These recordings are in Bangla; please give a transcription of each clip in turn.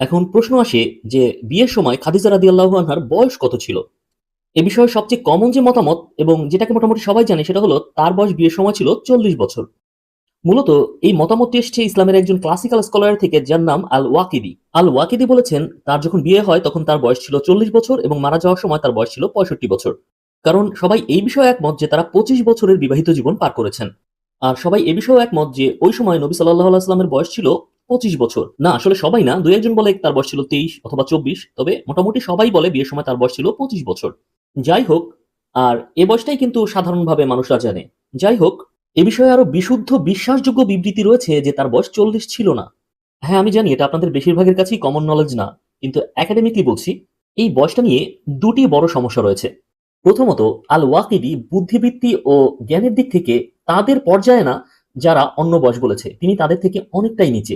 এখন প্রশ্ন আসে যে বিয়ের সময় খাদিজা রাদিয়াল্লাহু আনহার বয়স কত ছিল? এ বিষয়ে সবচেয়ে কমন যে মতামত এবং যেটাকে মোটামুটি সবাই জানে সেটা হলো তার বয়স বিয়ের সময় ছিল ৪০ বছর। মূলত এই মতামতটি এসছে ইসলামের একজন ক্লাসিক্যাল স্কলার থেকে যার নাম আল ওয়াকিদি। আল ওয়াকিদি বলেছেন তার যখন বিয়ে হয় তখন তার বয়স ছিল ৪০ বছর এবং মারা যাওয়ার সময় তার বয়স ছিল ৬৫ বছর। কারণ সবাই এই বিষয়ে একমত যে তারা ২৫ বছরের বিবাহিত জীবন পার করেছেন। আর সবাই এ বিষয়েও একমত যে ওই সময় নবী সাল্লাল্লাহু আলাইহি ওয়াসাল্লামের বয়স ছিল ২৫ বছর। না আসলে সবাই না, ২-১ জন বলে তার বয়স ছিল ২৩ অথবা ২৪। তবে মোটামুটি সবাই বলে বিয়ের সময় তার বয়স ছিল ২৫ বছর। যাই হোক, আর এ বয়সটাই কিন্তু সাধারণভাবে মানুষরা জানে। যাই হোক, এ বিষয়ে আরো বিশুদ্ধ বিশ্বাসযোগ্য বিবৃতি রয়েছে যে তার বয়স ৪০ ছিল না। হ্যাঁ, আমি জানি এটা আপনাদের বেশিরভাগের কাছেই কমন নলেজ না। কিন্তু একাডেমিকলি বলছি, এই বয়সটা নিয়ে ২ টি বড় সমস্যা রয়েছে। প্রথমত, আল ওয়াকিদি বুদ্ধিবৃত্তি ও জ্ঞানের দিক থেকে তাদের পর্যায়ে না যারা অন্য বয়স বলেছে, তিনি তাদের থেকে অনেকটাই নিচে।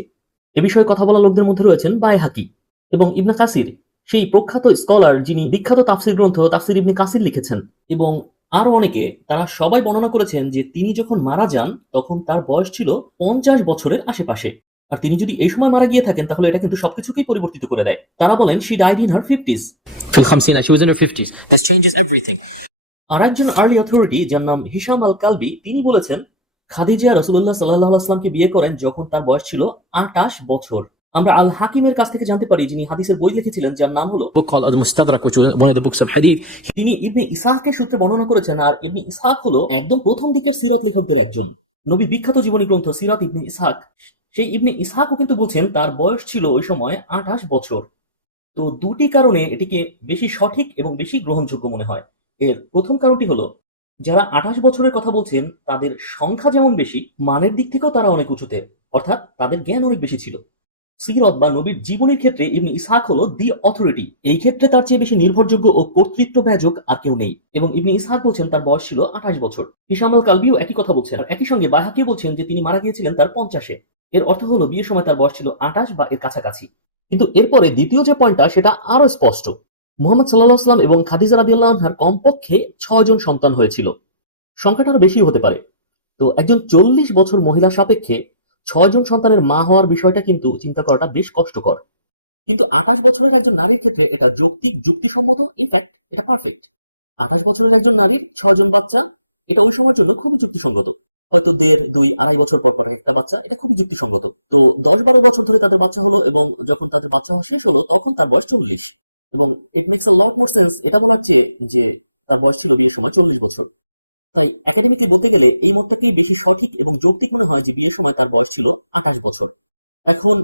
এ বিষয়ে কথা বলা লোকদের মধ্যে রয়েছেন বাইহাকি এবং ইবনে কাসির, সেই প্রখ্যাত স্কলার যিনি বিখ্যাত তাফসির গ্রন্থ তাফসির ইবনে কাসির লিখেছেন, এবং আরো অনেকে। তারা সবাই বর্ণনা করেছেন যে তিনি যখন মারা যান তখন তার বয়স ছিল ৫০ বছরের আশেপাশে। আর তিনি যদি এই সময় মারা গিয়ে থাকেন তাহলে এটা কিন্তু সবকিছুকেই পরিবর্তিত করে দেয়। তারা বলেন she died in her 50s। في الخمسينات she was in her 50s. This changes everything. আর একজন আর্লি অথরিটি যার নাম হিশাম আল কালবি, তিনি বলেছেন খাদিজা রাসূলুল্লাহ সাল্লাল্লাহু আলাইহি ওয়াসাল্লামকে বিয়ে করেন যখন তার বয়স ছিল ২৮ বছর। আমরা আল হাকিমের কাছ থেকে জানতে পারি, যিনি হাদিসের বই লিখেছিলেন যার নাম হলো, Book called Al-Mustadrak, which was one of the books of hadith. তিনি ইবনে ইসহাকের সূত্রে বর্ণনা করেছেন। আর ইবনে ইসহাক হলো একদম প্রথম দিকের সিরাত লেখকদের একজন। নবী বিখ্যাত জীবনী গ্রন্থ সিরাত ইবনে ইসহাক, সেই ইবনে ইসহাকও কিন্তু বলছেন তার বয়স ছিল ওই সময় ২৮ বছর। তো দুটি কারণে এটিকে বেশি সঠিক এবং বেশি গ্রহণযোগ্য মনে হয়। এর প্রথম কারণটি হলো, যারা ২৮ বছরের কথা বলছেন তাদের সংখ্যা যেমন বেশি, মানের দিক থেকেও তারা অনেক উঁচুতে, অর্থাৎ তাদের জ্ঞান অনেক বেশি ছিল। সিরত বা নবীর জীবনের ক্ষেত্রে ইবনে ইসহাক হলো দি অথরিটি। এই ক্ষেত্রে তার চেয়ে বেশি নির্ভরযোগ্য ও কর্তৃত্বব্যাজক আর কেউ নেই। এবং ইবনে ইসহাক বলছেন তার বয়স ছিল ২৮ বছর। হিশাম আল কালবিও একই কথা বলছেন। আর একই সঙ্গে বাইহাকি বলছেন যে তিনি মারা গিয়েছিলেন তার ৫০-এ। এর অর্থ হলো বিয়ের সময় তার বয়স ছিল ২৮ বা এর কাছাকাছি। কিন্তু এরপরে দ্বিতীয় যে পয়েন্টটা সেটা আরো স্পষ্ট। মুহাম্মদ সাল্লাল্লাহু আলাইহি ওয়াসাল্লাম এবং খাদিজা রাদিয়াল্লাহু আনহার কমপক্ষে ৬ জন সন্তান হয়েছিল। সংখ্যাটা আরো বেশিও হতে পারে। তো একজন ৪০ বছর মহিলা সাপেক্ষে ৬ জন সন্তানের মা হওয়ার বিষয়টা কিন্তু চিন্তা করাটা বেশ কষ্টকর। কিন্তু ২৮ বছরের একজন নারীর ক্ষেত্রে এটা যৌক্তিক, যুক্তিসম্মত, ইনফ্যাক্ট এটা পারফেক্ট। ২৮ বছরের একজন নারীর ৬ জন বাচ্চা, এটা ওই সময়ের জন্য খুবই যুক্তিসঙ্গত। হয়তো ১.৫, ২, ২.৫ বছর পর পর একটা বাচ্চা, এটা খুবই যুক্তিসঙ্গত। তো ১০-১২ বছর ধরে তাদের বাচ্চা হলো এবং যখন তাদের বাচ্চা হওয়া শেষ হলো তখন তার বয়স ৪০। এবং it makes a lot more sense এটা বলার চেয়ে যে তার বয়স ছিল বিয়ের সময় ৪০ বছর। তাই একাডেমিকলি বলতে গেলে এই মতটাকেই বেশি সঠিক এবং যৌক্তিক মনে হয় যে বিয়ের সময় তার বয়স ছিল ২৮ বছর। এখন